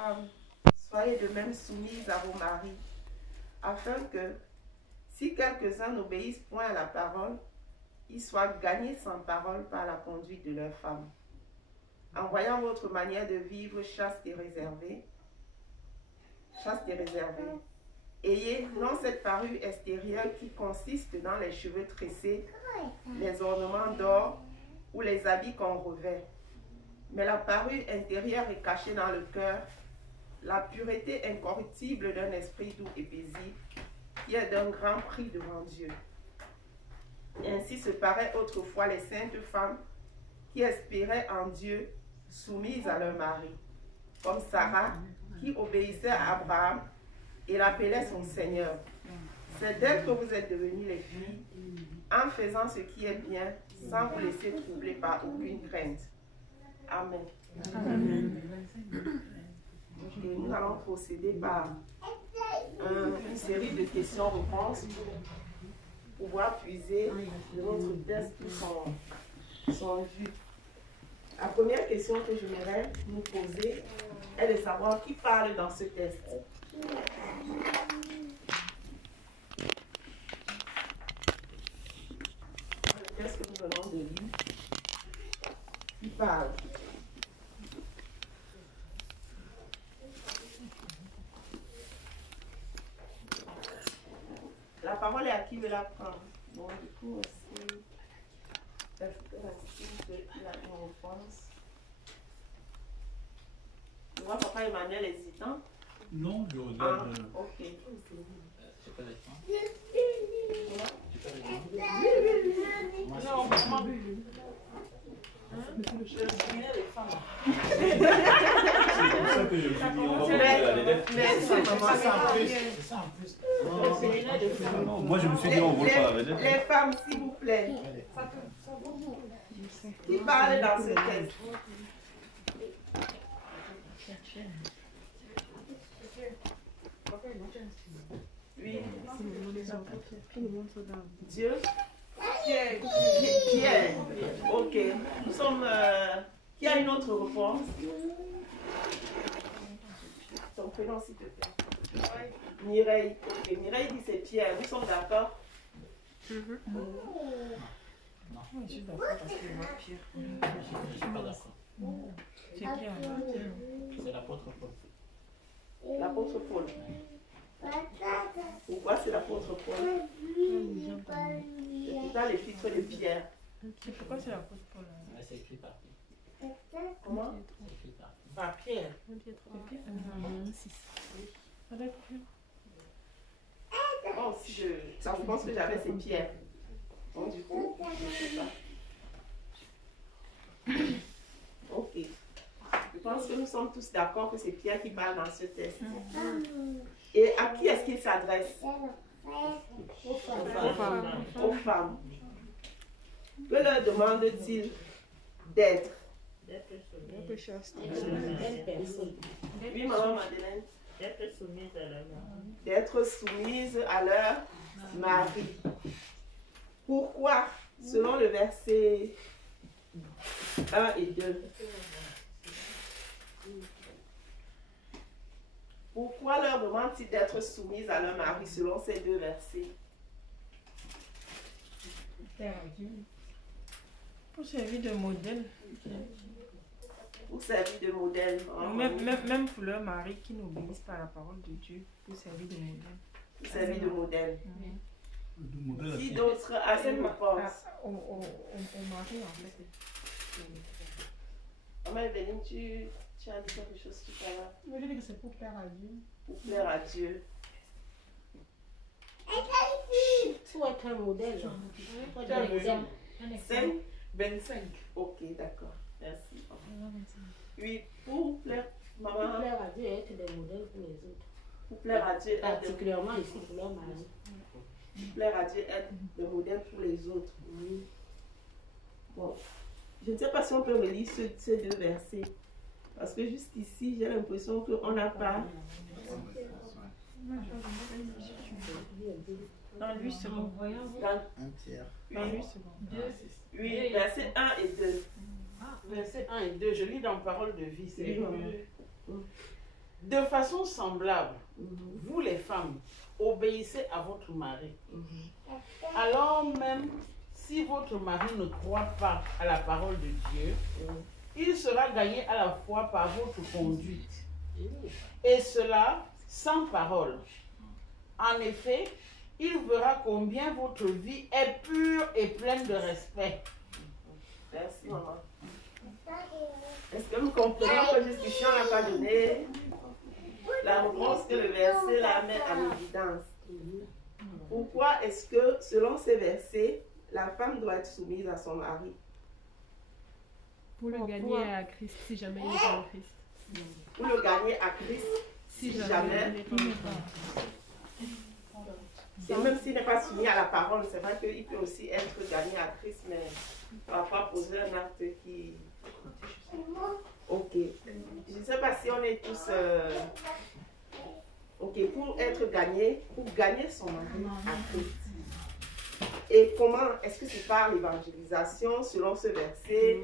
Femmes, soyez de même soumises à vos maris, afin que, si quelques-uns n'obéissent point à la parole, ils soient gagnés sans parole par la conduite de leurs femmes. En voyant votre manière de vivre chaste et réservée, ayez non cette parure extérieure qui consiste dans les cheveux tressés, les ornements d'or ou les habits qu'on revêt, mais la parure intérieure est cachée dans le cœur, la pureté incorruptible d'un esprit doux et paisible, qui est d'un grand prix devant Dieu. Et ainsi se paraît autrefois les saintes femmes qui espéraient en Dieu, soumises à leur mari, comme Sarah, qui obéissait à Abraham et l'appelait son Seigneur. C'est d'elle que vous êtes devenues les filles, en faisant ce qui est bien, sans vous laisser troubler par aucune crainte. Amen. Amen. Et nous allons procéder par une série de questions-réponses pour pouvoir puiser de notre test son but. La première question que j'aimerais nous poser est de savoir qui parle dans ce test. Le test que nous venons de lire, qui parle? La parole est à qui veut la prendre? Bon, du coup, aussi, est-ce que la suite a une réponse? Tu vois, papa Emmanuel hésitant? Non, je regarde. Ah, ok. J'ai pas d'écran. Non, maman. Je souviens les femmes. C'est pour ça que je me suis dit, on va voir la lettre. Mais C'est ça en plus. Non, moi je me suis dit, on vole pas la vedette. les femmes, s'il vous plaît, qui parle dans ce texte? Oui. Dieu. Pierre. Ok. Nous sommes. Qui a une autre réponse? Ton prénom, s'il te plaît. Mireille. Ok. Mireille dit c'est Pierre. Nous sommes d'accord? Non. Je suis d'accord parce que moi, Pierre. Je suis pas d'accord. C'est Pierre. C'est l'apôtre Paul. L'apôtre Paul. Pourquoi c'est l'apôtre Paul? C'est dans l'épître de Pierre. C'est pourquoi c'est l'apôtre Paul? Mais c'est écrit par qui? Comment? C'est écrit par qui? Par Pierre. Oh, si je pense que j'avais c'est Pierre. Bon, du coup, je sais pas. Ok. Je pense que nous sommes tous d'accord que c'est Pierre qui parle dans ce test. Et à qui est-ce qu'il s'adresse? Aux femmes. Que leur demande-t-il d'être? Oui, maman Madeleine. D'être soumise à leur mari. Pourquoi? Selon le verset 1 et 2. Pourquoi leur demande-t-il d'être soumise à leur mari selon ces deux versets? Pour servir de modèle. Pour servir de modèle. Même pour leur mari qui n'obéissent pas à la parole de Dieu, pour servir de modèle. Pour servir de modèle. Qui Si d'autres a une réponse? Au mari, en fait. Maman Evelyne, tu as dit quelque chose tout à l'heure. Je veux dire que c'est pour plaire à Dieu. Pour plaire à Dieu. Pour être un modèle. Pour être un exemple. 25. Ok, d'accord. Merci. Oui, pour plaire, Pour maman. plaire à Dieu et être des modèles pour les autres. Pour plaire à Dieu, être Particulièrement ici pour leur mari. plaire à Dieu, être le modèle pour les autres. Oui. Bon, je ne sais pas si on peut relire ces deux versets. Parce que jusqu'ici, j'ai l'impression qu'on n'a pas. Dans lui, c'est bon. Un tiers. Dans lui, c'est bon. Oui, verset 1 et 2. Verset 1 et 2, je lis dans Parole de vie. C'est Oui, maman. De façon semblable, vous les femmes, obéissez à votre mari. Alors même si votre mari ne croit pas à la parole de Dieu, il sera gagné à la fois par votre conduite. Et cela sans parole. En effet, il verra combien votre vie est pure et pleine de respect. Merci, maman. Est-ce que nous comprenons que jusqu'ici on n'a pas donné la réponse que le verset la met en évidence? Pourquoi est-ce que, selon ces versets, la femme doit être soumise à son mari? Pour le gagner à Christ, si jamais il est en Christ. Pour le gagner à Christ, si jamais. Et même s'il n'est pas soumis à la parole, c'est vrai qu'il peut aussi être gagné à Christ, mais on ne va pas poser un acte qui... Ok. Je ne sais pas si on est tous... Ok, pour être gagné, pour gagner son mari à Christ. Et comment? Est-ce que c'est par l'évangélisation, selon ce verset?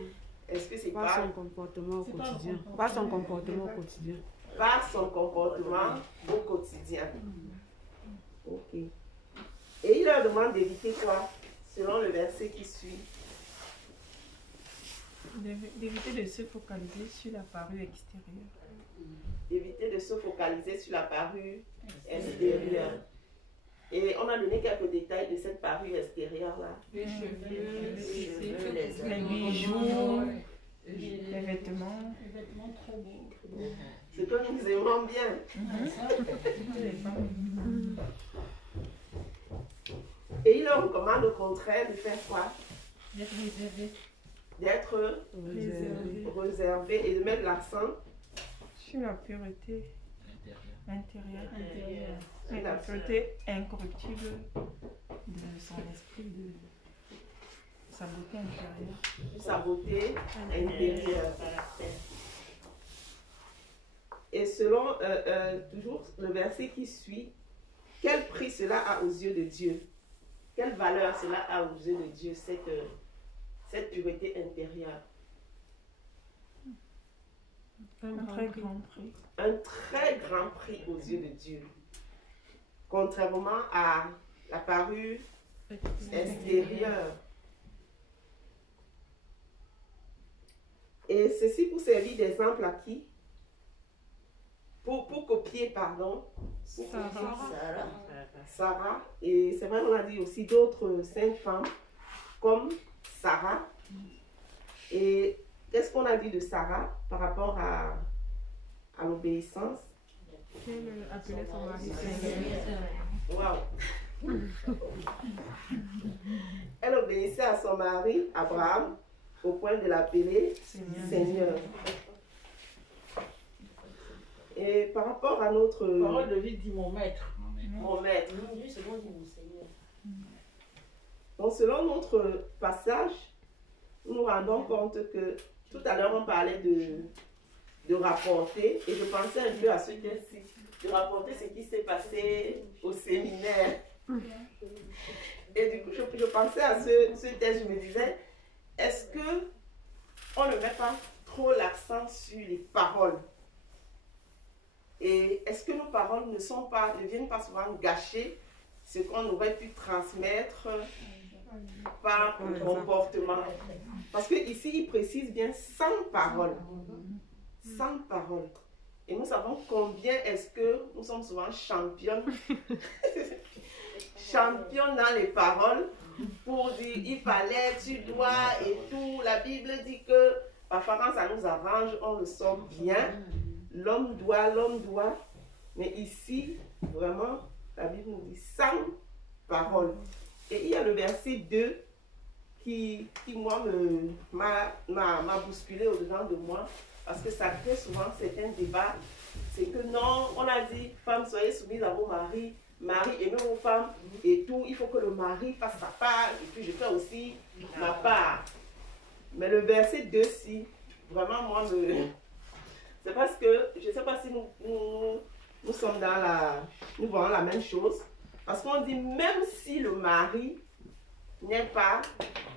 Est-ce que c'est par son comportement au quotidien? Par son comportement au quotidien. Par son comportement au quotidien. Ok. Et il leur demande d'éviter quoi? Selon le verset qui suit. D'éviter de se focaliser sur la parure extérieure. D'éviter de se focaliser sur la parure extérieure. Et on a donné quelques détails de cette parure extérieure-là. Les cheveux, les bijoux, les vêtements. Les vêtements trop beaux. Ce que nous aimons bien. Et il leur recommande au contraire de faire quoi? D'être réservé. D'être réservé et de mettre l'accent sur la pureté intérieure. Et la pureté incorruptible de son esprit, de sa beauté intérieure. Sa beauté intérieure. Et selon toujours le verset qui suit, quel prix cela a aux yeux de Dieu? Quelle valeur cela a aux yeux de Dieu, cette pureté intérieure? Un très grand prix. Un très grand prix aux yeux de Dieu. Contrairement à la parure extérieure. Et ceci pour servir d'exemple à qui? Pour copier, pardon. Sarah. Et c'est vrai, on a dit aussi d'autres saintes femmes, comme Sarah. Et qu'est-ce qu'on a dit de Sarah par rapport à l'obéissance? Qu'elle appelait son mari Seigneur. Waouh! Elle obéissait à son mari, Abraham, au point de l'appeler Seigneur. Et par rapport à notre... Parole de vie dit mon maître. Mon maître. Lui, c'est moi qui vous Seigneur. Donc, selon notre passage, nous nous rendons compte que tout à l'heure, on parlait de rapporter, et je pensais un peu à ce texte-ci, de rapporter ce qui s'est passé au séminaire. Et du coup, je pensais à ce texte, je me disais, est-ce que on ne met pas trop l'accent sur les paroles? Et est-ce que nos paroles ne viennent pas souvent gâcher ce qu'on aurait pu transmettre par le comportement? Parce qu'ici, il précise bien sans parole. Sans parole. Et nous savons combien est-ce que nous sommes souvent championnes dans les paroles pour dire il fallait, tu dois et tout. La Bible dit que parfois quand ça nous arrange, on le sent bien. L'homme doit. Mais ici, vraiment, la Bible nous dit sans parole. Et il y a le verset 2 qui moi, m'a bousculé au-dedans de moi. Parce que ça crée souvent certains débats. C'est que non, on a dit, femmes, soyez soumises à vos maris. Mari, aimez vos femmes et tout. Il faut que le mari fasse sa part. Et puis je fais aussi ma part. Mais le verset 2, si, vraiment, moi, c'est parce que, je ne sais pas si nous sommes nous voyons la même chose. Parce qu'on dit, même si le mari n'est pas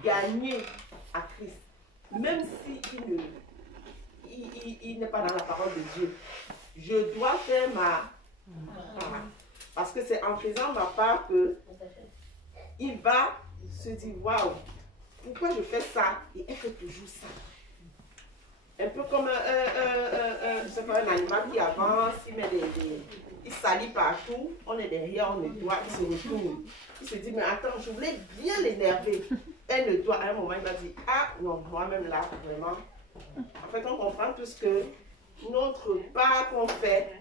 gagné à Christ, même s'il il n'est pas dans la parole de Dieu, je dois faire ma part. Parce que c'est en faisant ma part que il va se dire, waouh, pourquoi je fais ça et elle fait toujours ça. Un peu comme un animal qui avance, il salit partout, on est derrière, on nettoie, il se retourne. Il se dit, mais attends, je voulais bien l'énerver. Elle nettoie, à un moment, il va dire, ah non, moi-même là, vraiment. En fait, on comprend tous que notre part qu'on fait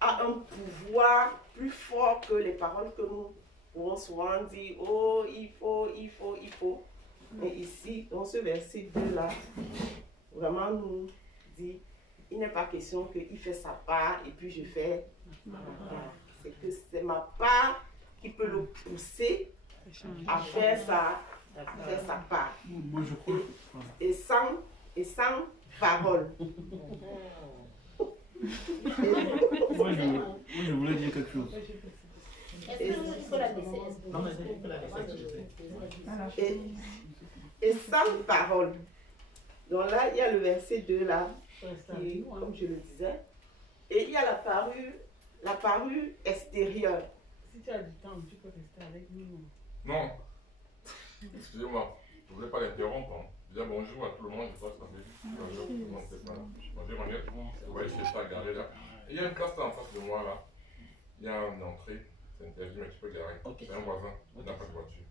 a un pouvoir plus fort que les paroles que nous pouvons souvent dire, oh, il faut. Mais ici, dans ce verset 2 là, vraiment nous dit, il n'est pas question qu'il fait sa part et puis je fais ma part. C'est que c'est ma part qui peut le pousser à faire sa part. Moi, je crois. Et sans parole. Moi, je voulais dire quelque chose. Et sans parole. Donc là, il y a le verset 2 là, qui, comme je le disais, et il y a la parure extérieure. Si tu as du temps, tu peux rester avec nous. Non. Excusez-moi, je ne voulais pas l'interrompre. Hein. Je disais bonjour à tout le monde, je passe la musique. Bonjour, tout le monde n'est pas là. Bonjour Manette, vous voyez, je suis garé là. Et il y a une classe en face de moi là. Il y a une entrée, c'est interdit, mais tu peux garer. C'est un voisin, il n'a pas de voiture.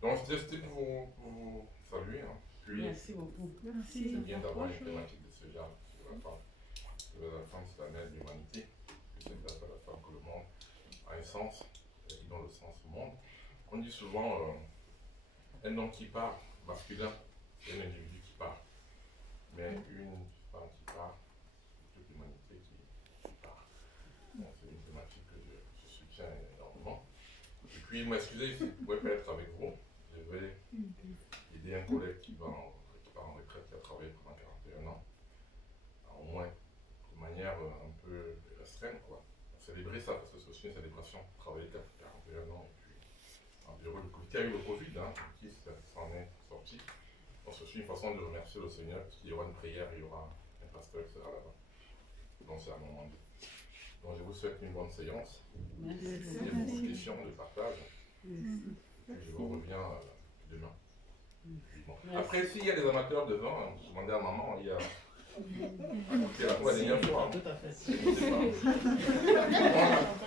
Donc c'était pour vous saluer. Hein. Puis, merci beaucoup. Merci. C'est bien d'avoir une thématique de ce genre sur la femme. La femme, c'est la mère de l'humanité. C'est grâce à la femme que le monde a un sens, et dans le sens du monde. On dit souvent un homme qui part, masculin, c'est un individu qui part. Mais une femme qui part, c'est toute l'humanité qui part. Donc c'est une thématique que je soutiens énormément. Et puis, m'excusez si je ne pouvais pas être avec vous. Je vais aider un collègue qui part en retraite, qui a travaillé pendant 41 ans, au moins de manière un peu restreinte, quoi. Célébrer ça, parce que c'est aussi une célébration, travailler 41 ans, et puis environ le Covid. Il y a eu le Covid, hein, qui s'en est sorti. Donc c'est aussi une façon de remercier le Seigneur, parce qu'il y aura une prière, il y aura un pasteur qui sera là-bas. Donc c'est un moment de... Donc je vous souhaite une bonne séance. Merci. Des bonnes questions, de partage. Je vous reviens demain. Bon. Après, s'il y a des amateurs de vin, demandez à maman, il y a... C'est la dernière fois. Tout à fait.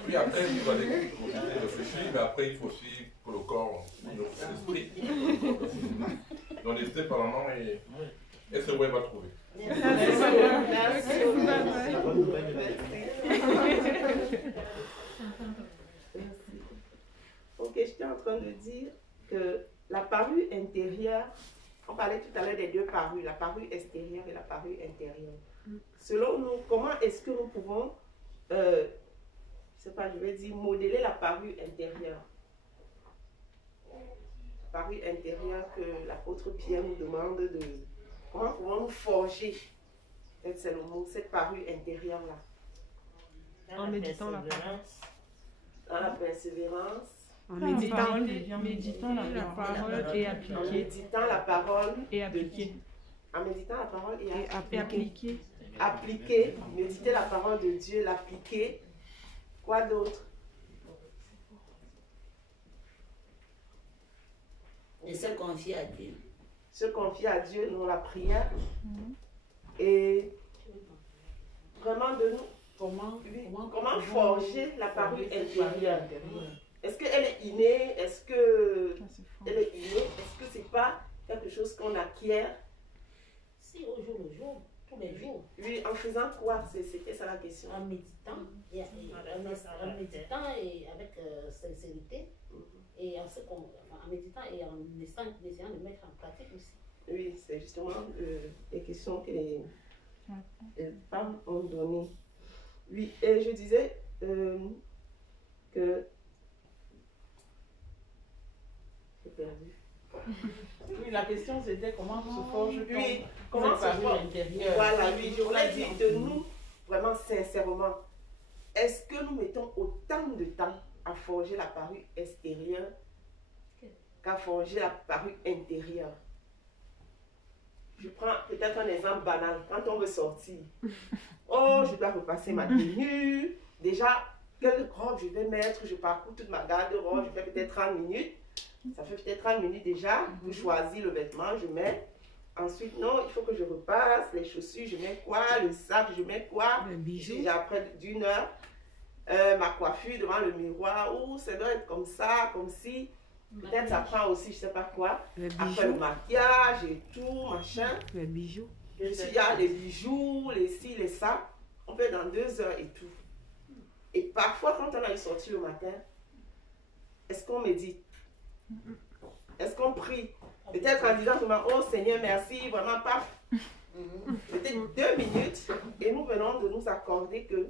Puis après, vous allez réfléchir, mais après, il faut aussi pour le corps, l'esprit. Donc, n'hésitez pas maman et c'est où elle va trouver. Merci. Ok, j'étais en train de dire que la parure intérieure, on parlait tout à l'heure des deux parures, la parure extérieure et la parure intérieure. Selon nous, comment est-ce que nous pouvons, je sais pas, je vais dire, modeler la parure intérieure? La parure intérieure que l'apôtre Pierre nous demande de... Comment pouvons-nous forger, peut-être c'est le mot, cette parure intérieure-là? En méditant la parole. Dans la persévérance. En méditant la parole et appliquer. En méditant la parole et appliquer. En méditant la parole et appliquer. Appliquer, méditer la parole de Dieu, l'appliquer. Quoi d'autre? Et se confier à Dieu. Se confier à Dieu dans la prière. Et vraiment de nous. Comment forger la parole intérieure? Est-ce qu'elle est innée? Est-ce qu'elle est innée? Est-ce que c'est pas quelque chose qu'on acquiert? Si, au jour le jour, tous les jours. Oui, en faisant quoi? C'était ça la question. En méditant, en méditant et avec sincérité, et en méditant et en essayant de mettre en pratique aussi. Oui, c'est justement les questions que les femmes ont données. Oui, et je disais que... J'ai perdu. Oui, la question c'était comment se forge comment se forge intérieure. Voilà, oui, je voulais dire de nous, vraiment sincèrement, est-ce que nous mettons autant de temps à forger la parure extérieure qu'à forger la parure intérieure? Je prends peut-être un exemple banal. Quand on veut sortir, Oh, je dois repasser ma tenue. Déjà, quelle robe je vais mettre? Je parcours toute ma garde-robe. Je fais peut-être 30 minutes. Ça fait peut-être 30 minutes déjà. Je choisis le vêtement, je mets. Ensuite, non, il faut que je repasse. Les chaussures, je mets quoi? Le sac, je mets quoi? Déjà après d'une heure. Ma coiffure devant le miroir. Oh, ça doit être comme ça, comme si. Peut-être ça prend aussi, je sais pas quoi. Après le maquillage et tout, machin. Les bijoux. Il y a les bijoux, les ci, les ça. On fait dans 2 heures et tout. Et parfois, quand on a une sortie le matin, est-ce qu'on médite? Est-ce qu'on prie? Peut-être en disant seulement, oh Seigneur, merci, vraiment, paf. Peut-être 2 minutes. Et nous venons de nous accorder que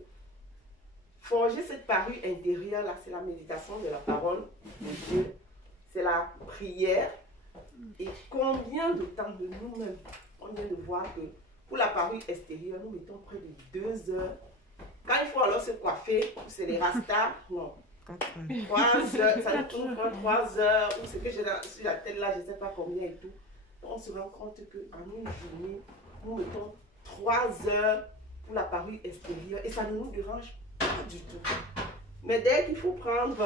forger cette parure intérieure, là, c'est la méditation de la parole de Dieu. C'est la prière. Et combien de temps de nous-mêmes, on vient de voir que pour la parure extérieure, nous mettons près de 2 heures. Quand il faut alors se coiffer, c'est les rastas, non. 3 heures, ça nous prend 3 heures, ou ce que j'ai sur la tête là, je ne sais pas combien et tout. On se rend compte qu'en une journée, nous mettons 3 heures pour la parure extérieure et ça ne nous dérange pas du tout. Mais dès qu'il faut prendre,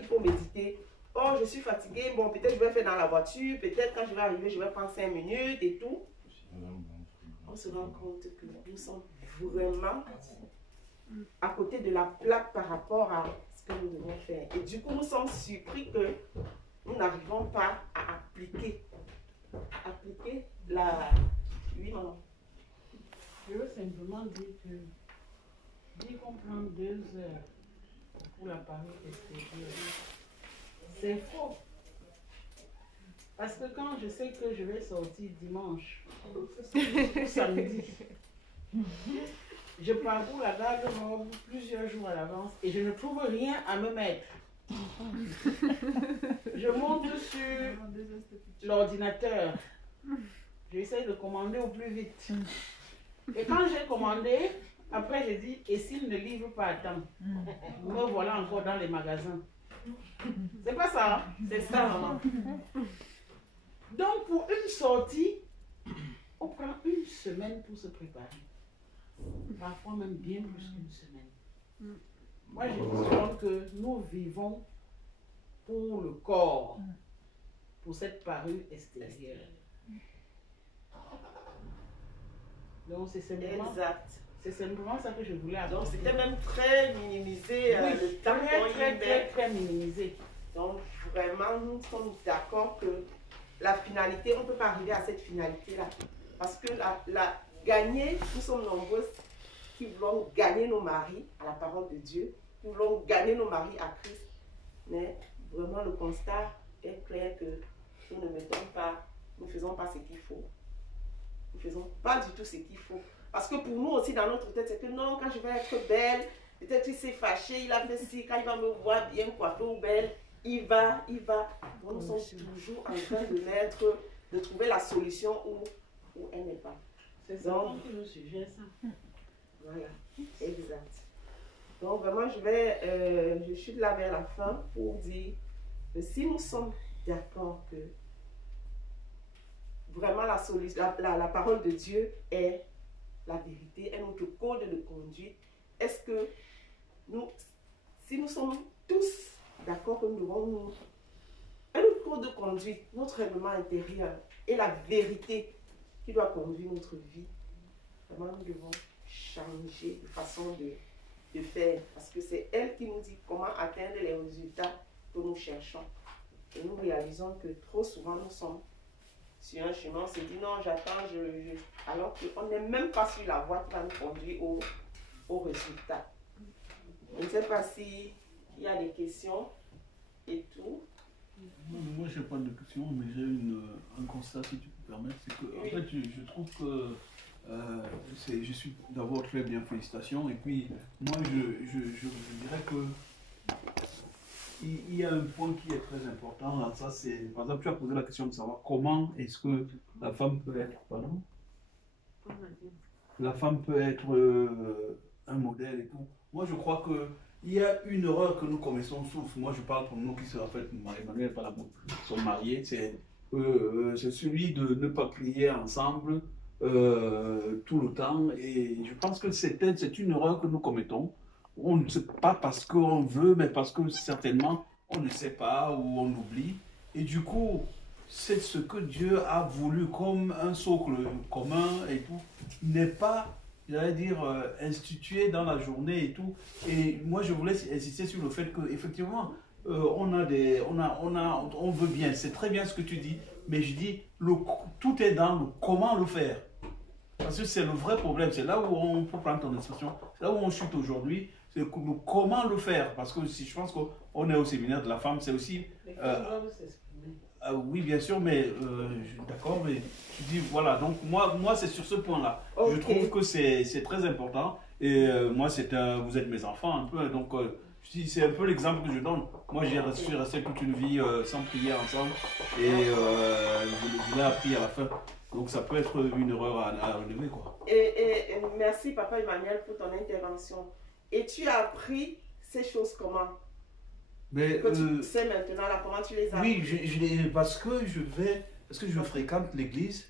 il faut méditer. Oh, je suis fatiguée, bon, peut-être je vais faire dans la voiture, peut-être quand je vais arriver, je vais prendre 5 minutes et tout. On se rend compte que nous sommes vraiment à côté de la plaque par rapport à ce que nous devons faire. Et du coup, nous sommes surpris que nous n'arrivons pas à appliquer la... Oui, maman. Je veux simplement dire que dès qu'on prend 2 heures pour la parole extérieure, c'est faux. Parce que quand je sais que je vais sortir dimanche ou samedi, je parcours la garde-robe plusieurs jours à l'avance et je ne trouve rien à me mettre. Je monte sur l'ordinateur. J'essaie de commander au plus vite. Et quand j'ai commandé, après j'ai dit, et s'il ne livre pas à temps, me voilà encore dans les magasins. C'est pas ça, hein? C'est ça, maman. Donc pour une sortie, on prend 1 semaine pour se préparer. Parfois même bien plus qu'une semaine. Moi, je dis souvent que nous vivons pour le corps, pour cette parure extérieure. Donc, c'est simplement, ça que je voulais apporter. Donc, c'était même très minimisé, oui, le temps qu'on y met. très minimisé. Donc, vraiment, nous sommes d'accord que la finalité, on ne peut pas arriver à cette finalité-là. Parce que gagner, nous sommes nombreux qui voulons gagner nos maris à la parole de Dieu, qui voulons gagner nos maris à Christ. Mais vraiment, le constat est clair que nous ne mettons pas, nous ne faisons pas ce qu'il faut. Nous ne faisons pas du tout ce qu'il faut. Parce que pour nous aussi, dans notre tête, c'est que non, quand je vais être belle, peut-être qu'il s'est fâché, il a fait ci, quand il va me voir bien coiffée ou belle, il va. Bon, nous sommes toujours en train de trouver la solution où elle n'est pas. C'est ça qui nous suggère ça. Voilà, exact. Donc vraiment, je suis là vers la fin pour dire que si nous sommes d'accord que vraiment la parole de Dieu est la vérité, est notre code de conduite, est-ce que si nous sommes tous d'accord que nous devons notre code de conduite, notre règlement intérieur et la vérité qui doit conduire notre vie, vraiment nous devons changer de façon de faire, parce que c'est elle qui nous dit comment atteindre les résultats que nous cherchons. Et nous réalisons que trop souvent nous sommes sur un chemin, on se dit non, j'attends, alors qu'on n'est même pas sur la voie qui va nous conduire au résultat. Je ne sais pas s'il y a des questions et tout. Moi, je n'ai pas de questions, mais j'ai un constat, si tu peux permettre. C'est que, en fait, je trouve que je suis d'abord très bien, félicitations. Et puis, moi, je dirais que il y a un point qui est très important. Là, ça, c'est, par exemple, tu as posé la question de savoir comment est-ce que la femme peut être, la femme peut être un modèle et tout. Moi, je crois que il y a une erreur que nous commettons tous. Moi, je parle pour nous qui sont en fait, Marie-Emmanuel, pas la qui sont mariés. C'est celui de ne pas prier ensemble tout le temps. Et je pense que c'est une erreur que nous commettons. On ne sait pas parce qu'on veut, mais parce que certainement on ne sait pas ou on oublie. Et du coup, c'est ce que Dieu a voulu comme un socle commun et tout, n'est pas, j'allais dire, institué dans la journée et tout. Et moi, je voulais insister sur le fait qu'effectivement, on veut bien, c'est très bien ce que tu dis, mais je dis, tout est dans le comment le faire. Parce que c'est le vrai problème, c'est là où on peut prendre ton expression, c'est là où on chute aujourd'hui, c'est le comment le faire. Parce que si je pense qu'on est au séminaire de la femme, c'est aussi... oui, bien sûr, mais d'accord, mais je dis voilà, donc moi c'est sur ce point-là. Okay. Je trouve que c'est très important. Et moi, vous êtes mes enfants un peu, donc je dis, c'est un peu l'exemple que je donne. Moi, je suis resté toute une vie sans prier ensemble et je l'ai appris à la fin. Donc ça peut être une erreur à relever, quoi. Et merci, Papa Emmanuel, pour ton intervention. Et tu as appris ces choses comment? Mais, que tu sais maintenant là, comment tu les as appris? Oui, parce que je fréquente l'église.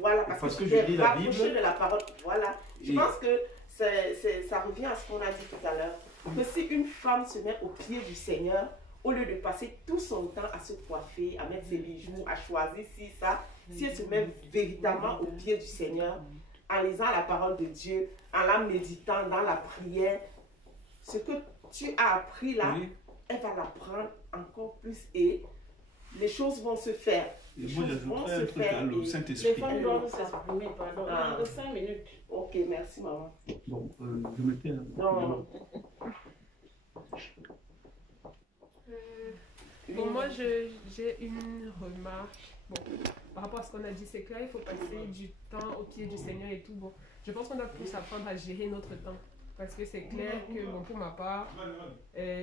Voilà, parce que je lis la Bible. De la parole. Voilà. Je pense que ça revient à ce qu'on a dit tout à l'heure. Que si une femme se met au pied du Seigneur, au lieu de passer tout son temps à se coiffer, à mettre ses bijoux, à choisir ci, ça, si elle se met véritablement au pied du Seigneur, en lisant la parole de Dieu, en la méditant dans la prière, ce que tu as appris là, oui, elle va l'apprendre encore plus et les choses vont se faire. Les choses vont se faire. Le Saint-Esprit. Les femmes doivent s'exprimer, pardon, dans 5 minutes. Ok, merci maman. Bon, je mettais... Non. Bon, moi, j'ai une remarque. Bon, par rapport à ce qu'on a dit, c'est clair, il faut passer du temps au pied du Seigneur et tout. Bon, je pense qu'on doit plus apprendre à gérer notre temps. Parce que c'est clair que, bon, pour ma part,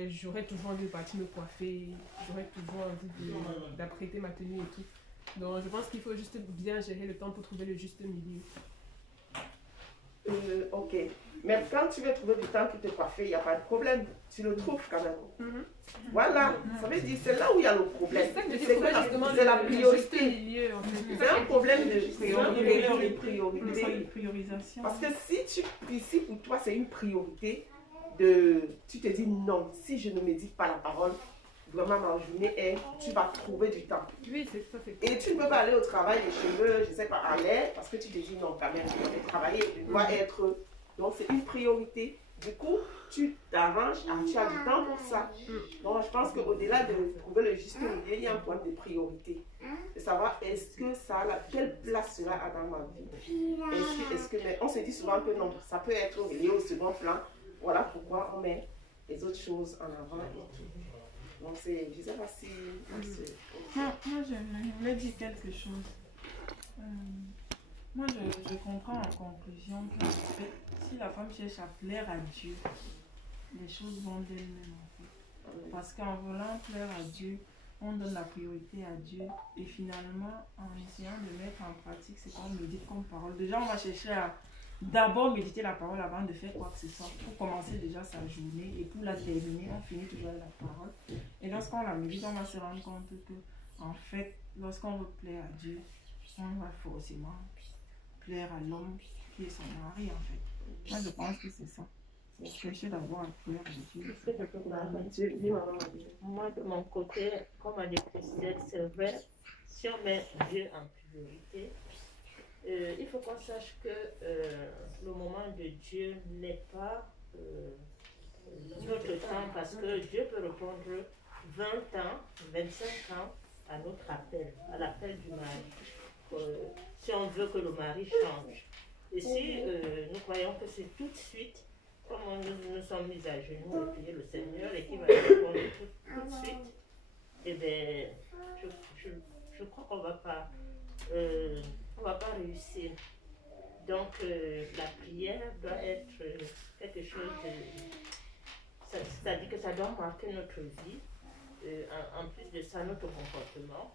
j'aurais toujours envie de partir me coiffer, j'aurais toujours envie d'apprêter ma tenue et tout. Donc, je pense qu'il faut juste bien gérer le temps pour trouver le juste milieu. Ok. Mais quand tu veux trouver du temps pour te coiffer, il n'y a pas de problème. Tu le trouves quand même. Voilà. Ça veut dire, c'est là où il y a le problème. C'est la priorité. C'est un problème de priorisation. Parce que si pour toi c'est une priorité, tu te dis non, si je ne médite pas la parole, vraiment ma journée tu vas trouver du temps. Oui, c'est ça. Et tu ne peux pas aller au travail, les cheveux, je ne sais pas, à l'air, parce que tu te dis non, quand même, je dois travailler, je dois être... Donc c'est une priorité. Du coup, tu t'arranges, tu as du temps pour ça. Donc je pense qu'au-delà de trouver le juste milieu, il y a un point de priorité. De savoir est-ce que quelle place cela a dans ma vie. Mais on se dit souvent que non, ça peut être lié au second plan. Voilà pourquoi on met les autres choses en avant et tout. Donc je ne sais pas si... Moi, je voulais dire quelque chose. Moi, je comprends en conclusion que si la femme cherche à plaire à Dieu, les choses vont d'elles-mêmes en fait. Parce qu'en voulant plaire à Dieu, on donne la priorité à Dieu et finalement, en essayant de mettre en pratique ce qu'on médite comme parole, déjà on va chercher à d'abord méditer la parole avant de faire quoi que ce soit, pour commencer déjà sa journée et pour la terminer, on finit toujours avec la parole. Et lorsqu'on la médite, on va se rendre compte que, en fait, lorsqu'on veut plaire à Dieu, on va forcément plaire à l'homme qui est son mari en fait. Moi je pense que c'est ça. C'est chercher d'abord à plaire à Dieu. Est-ce que je peux parler? Moi de mon côté, comme a dit Christelle, c'est vrai, si on met Dieu en priorité, il faut qu'on sache que le moment de Dieu n'est pas notre temps parce que Dieu peut répondre 20 ans, 25 ans à notre appel, à l'appel du mari. Si on veut que le mari change. Et si nous croyons que c'est tout de suite, comme nous sommes mis à genoux et prier le Seigneur et qu'il va répondre tout de suite, eh bien, je crois qu'on ne va pas réussir. Donc, la prière doit être quelque chose de... C'est-à-dire que ça doit marquer notre vie, en plus de ça, notre comportement.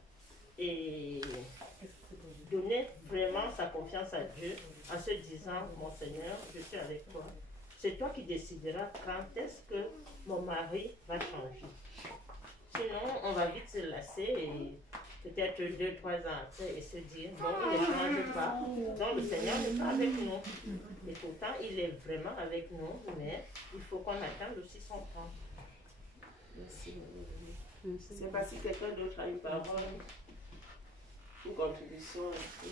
Et donner vraiment sa confiance à Dieu en se disant, mon Seigneur, je suis avec toi. C'est toi qui décideras quand est-ce que mon mari va changer. Sinon, on va vite se lasser et peut-être 2-3 ans après et se dire, bon, il ne change pas. Donc le Seigneur n'est pas avec nous. Et pourtant, il est vraiment avec nous, mais il faut qu'on attende aussi son temps. Merci. Je ne sais pas si quelqu'un d'autre a une parole, une contribution ici.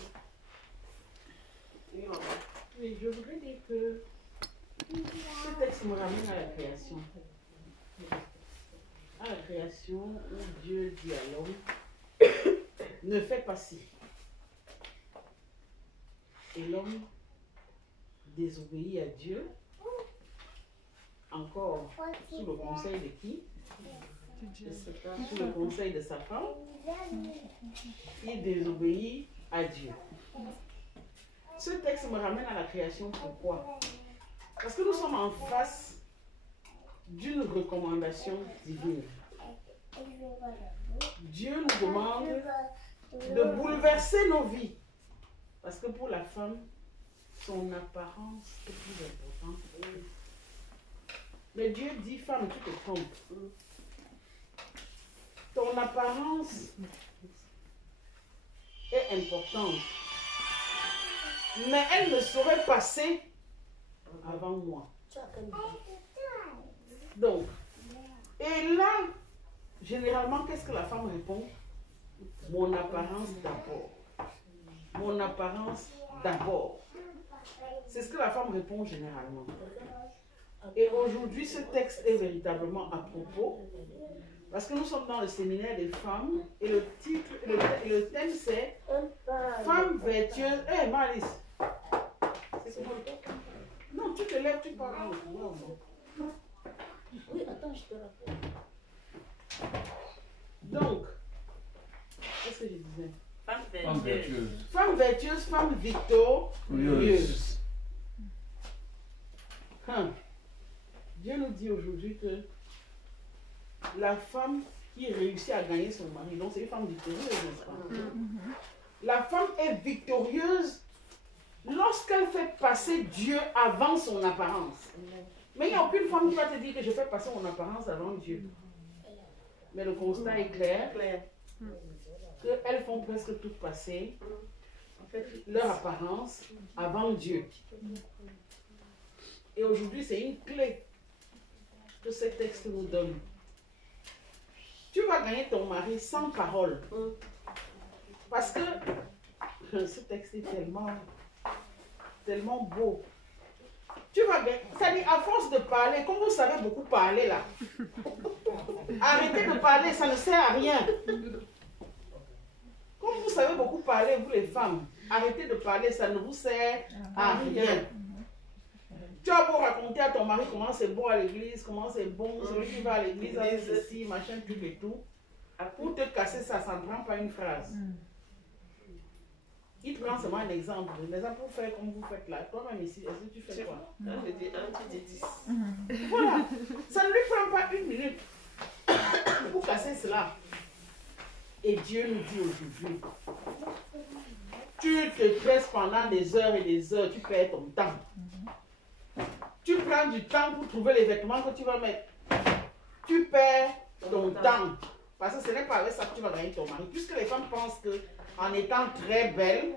Oui, maman. Oui, je voudrais dire que ce texte me ramène à la création. À la création où Dieu dit à l'homme, ne fais pas ci. Et l'homme désobéit à Dieu, encore sous le conseil de qui? Sous le conseil de sa femme. Il désobéit à Dieu. Ce texte me ramène à la création. Pourquoi? Parce que nous sommes en face d'une recommandation divine. Dieu nous demande de bouleverser nos vies. Parce que pour la femme, son apparence est plus importante. Mais Dieu dit, femme, tu te trompes. Ton apparence est importante. Mais elle ne saurait passer avant moi. Donc, et là, généralement, qu'est-ce que la femme répond? Mon apparence d'abord. Mon apparence d'abord. C'est ce que la femme répond généralement. Et aujourd'hui, ce texte est véritablement à propos. Parce que nous sommes dans le séminaire des femmes. Et le titre, le thème c'est Femme vertueuse. Hé, Malice. C'est quoi? Non, tu te lèves, tu parles. Oui, attends, je te rappelle. Donc, qu'est-ce que je disais? Femme Femme vertueuse. vertueuse. Femme vertueuse, femme victorieuse. Dieu nous dit aujourd'hui que la femme qui réussit à gagner son mari, donc c'est une femme victorieuse, n'est-ce pas? La femme est victorieuse lorsqu'elle fait passer Dieu avant son apparence. Mais il n'y a aucune femme qui va te dire que je fais passer mon apparence avant Dieu. Mais le constat est clair, qu'elles font presque tout passer, leur apparence, avant Dieu. Et aujourd'hui, c'est une clé que ce texte nous donne. Tu vas gagner ton mari sans parole. Parce que ce texte est tellement beau. Tu vas gagner. C'est-à-dire, à force de parler, comme vous savez beaucoup parler là, arrêtez de parler, ça ne sert à rien. Comme vous savez beaucoup parler, vous les femmes, arrêtez de parler, ça ne vous sert à rien. Tu as beau raconter à ton mari comment c'est bon à l'église, comment c'est bon, celui qui va à l'église, avec ceci, machin, tout et tout. Pour te casser ça, ça ne prend pas une phrase. Il te prend seulement un exemple. L'exemple pour faire comme vous faites là. Toi-même ici, est-ce que tu fais quoi? Je dis 1, tu dis 10. Voilà. Ça ne lui prend pas une minute pour casser cela. Et Dieu nous dit aujourd'hui, tu te tresses pendant des heures et des heures, tu perds ton temps. Tu prends du temps pour trouver les vêtements que tu vas mettre. Tu perds ton temps. Parce que ce n'est pas avec ça que tu vas gagner ton mari. Puisque les femmes pensent que en étant très belle,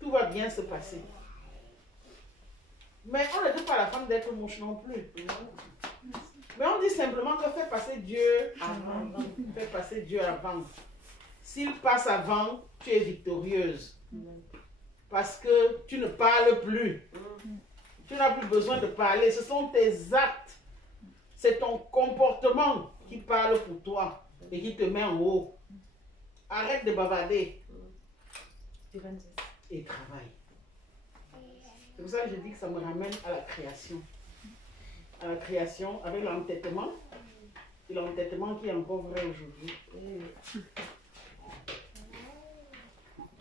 tout va bien se passer. Mais on ne dit pas à la femme d'être moche non plus. Mais on dit simplement que fais passer Dieu avant. Fais passer Dieu avant. S'il passe avant, tu es victorieuse. Parce que tu ne parles plus. Tu n'as plus besoin de parler. Ce sont tes actes. C'est ton comportement qui parle pour toi et qui te met en haut. Arrête de bavarder. Et travaille. C'est pour ça que je dis que ça me ramène à la création. À la création avec l'entêtement. Et l'entêtement qui est encore vrai aujourd'hui.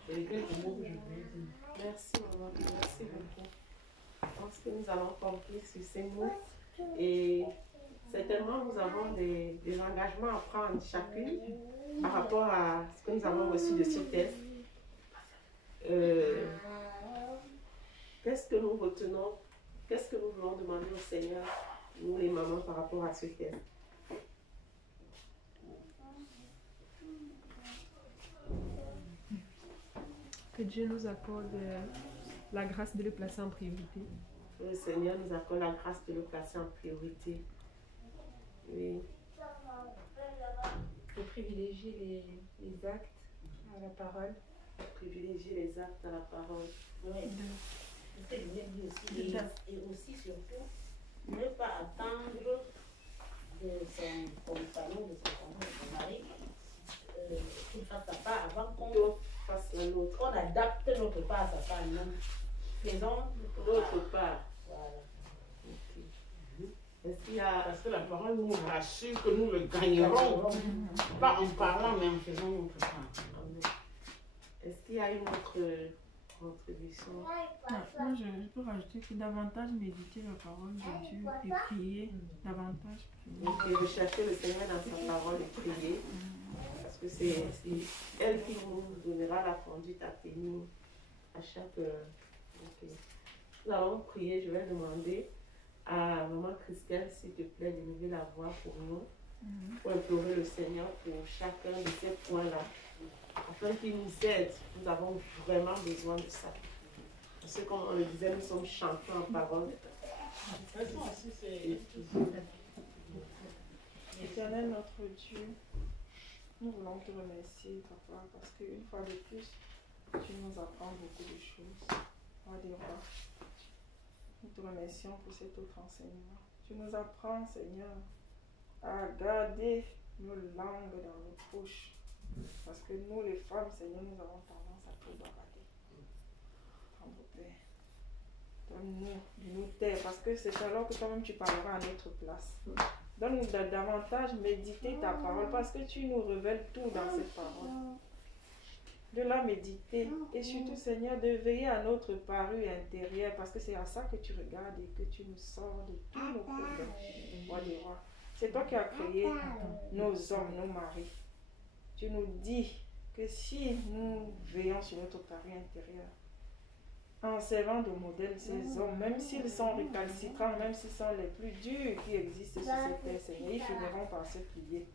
Et quelques mots que je voulais dire. Merci, maman. Merci beaucoup. Je pense que nous allons conclure sur ces mots. Et certainement, nous avons des engagements à prendre chacune par rapport à ce que nous avons reçu de ce test. Qu'est-ce que nous retenons? Qu'est-ce que nous voulons demander au Seigneur, nous les mamans, par rapport à ce test? Que Dieu nous accorde la grâce de le placer en priorité. Le Seigneur nous accorde la grâce de le placer en priorité. Oui. De privilégier les actes à la parole. Privilégier les actes à la parole. Oui. C'est ce que je voulais dire aussi. Et aussi, surtout, ne pas attendre de son compagnon, de son mari, qu'il fasse sa part avant qu'on fasse la nôtre. On adapte notre part à sa part. Non. Faisons D'autre part. Voilà. Est-ce qu'il y a... Parce que la parole nous rassure que nous le gagnerons. Pas en parlant, mais en faisant notre part. Est-ce qu'il y a une autre contribution? Moi, je peux rajouter que davantage méditer la parole de Dieu et prier davantage. Donc, rechercher le Seigneur dans sa parole et prier. Parce que c'est elle qui nous donnera la conduite à tenir à chaque... Ok. Nous allons prier. Je vais demander à Maman Christiane, s'il te plaît, de lever la voix pour nous, pour implorer le Seigneur pour chacun de ces points-là, afin qu'il nous aide. Nous avons vraiment besoin de ça. Parce que, comme on le disait, nous sommes champions en parole. Éternel notre Dieu, nous voulons te remercier, Papa, parce qu'une fois de plus, tu nous apprends beaucoup de choses. Roi des rois, nous te remercions pour cet autre enseignement. Tu nous apprends, Seigneur, à garder nos langues dans nos poches. Parce que nous, les femmes, Seigneur, nous avons tendance à tout bavarder. Tendre Père, donne-nous de nous taire, parce que c'est alors que toi-même tu parleras à notre place. Donne-nous de davantage méditer ta parole, parce que tu nous révèles tout dans cette parole. De la méditer, et surtout, Seigneur, de veiller à notre parure intérieure, parce que c'est à ça que tu regardes et que tu nous sors de tous nos problèmes. Roi des rois. C'est toi qui as créé nos hommes, nos maris. Tu nous dis que si nous veillons sur notre parure intérieure, en servant de modèle ces hommes, même s'ils sont récalcitrants, même s'ils sont les plus durs qui existent sur cette terre, Seigneur, ils finiront par se plier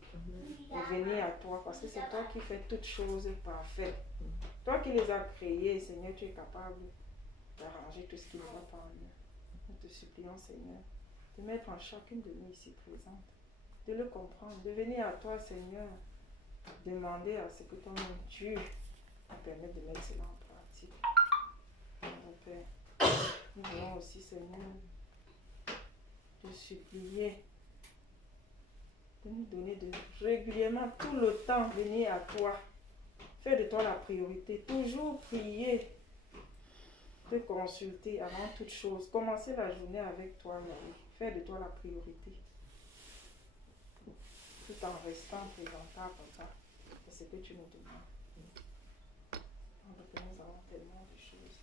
et venir à toi, parce que c'est toi qui fais toutes choses parfaites. Toi qui les as créés, Seigneur, tu es capable d'arranger tout ce qui ne va pas en eux. Nous te supplions, Seigneur, de mettre en chacune de nous ici présente, de le comprendre, de venir à toi, Seigneur, demander à ce que toi-même tu nous permettes de mettre cela en pratique. Mon Père, nous voulons aussi, Seigneur, te supplier de nous donner régulièrement tout le temps venir à toi. Fais de toi la priorité. Toujours prier, te consulter avant toute chose. Commencer la journée avec toi, Marie. Fais de toi la priorité. Tout en restant présentable, Papa. C'est ce que tu nous demandes. Nous avons tellement de choses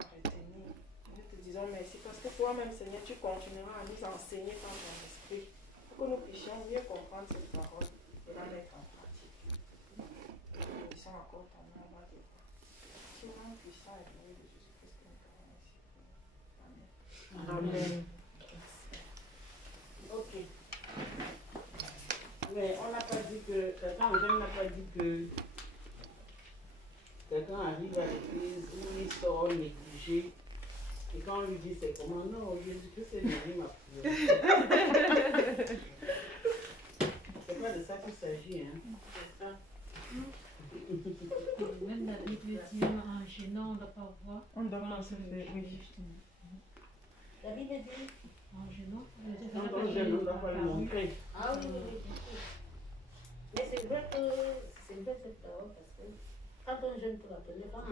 à retenir. Nous te disons merci parce que toi-même, Seigneur, tu continueras à nous enseigner par ton esprit pour que nous puissions mieux comprendre cette parole et la mettre en pratique. Nous puissions encore ton nom, roi des rois. C'est le nom puissant et glorieux de Jésus-Christ que nous avons ici. Amen. Amen. Ok. Mais on n'a pas dit que, quelqu'un n'a pas dit que quelqu'un arrive à l'église où il sort négligé et quand on lui dit c'est comment, non, Jésus-Christ c'est devenu ma prière. C'est pas de ça qu'il s'agit, hein. C'est ça. Même la Bible dit en gênant, on ne doit pas voir. On doit pas se faire, oui. La Bible dit En gênant, Quand on gêne, on ne doit pas le montrer. ah oui, oui, oui. Mais c'est vrai cette parole parce que quand on jeûne pour la première fois,